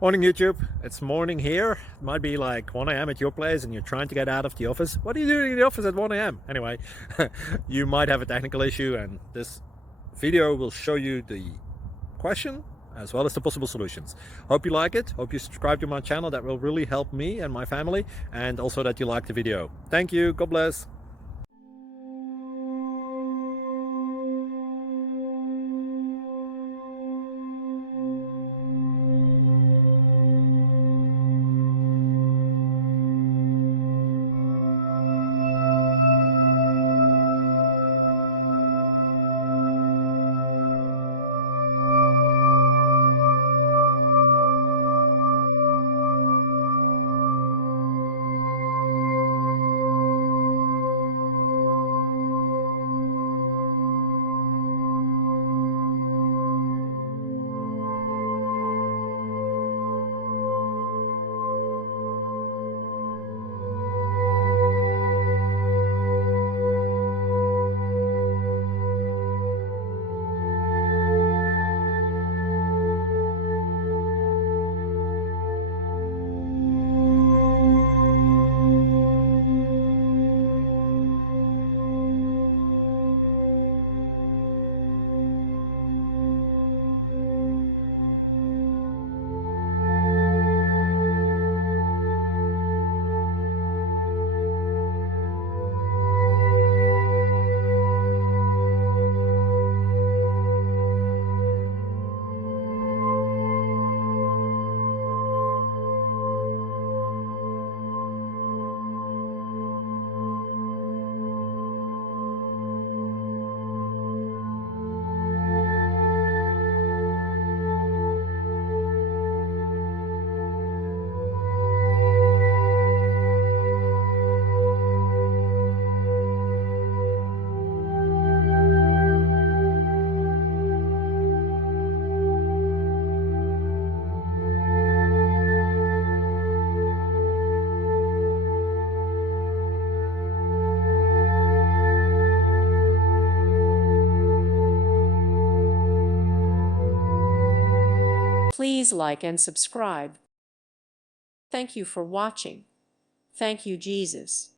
Morning YouTube, it's morning here. It might be like 1 a.m. at your place and you're trying to get out of the office. What are you doing in the office at 1 a.m.? Anyway, you might have a technical issue and this video will show you the question as well as the possible solutions. Hope you like it, hope you subscribe to my channel. That will really help me and my family, and also that you like the video. Thank you, God bless. Please like and subscribe. Thank you for watching. Thank you, Jesus.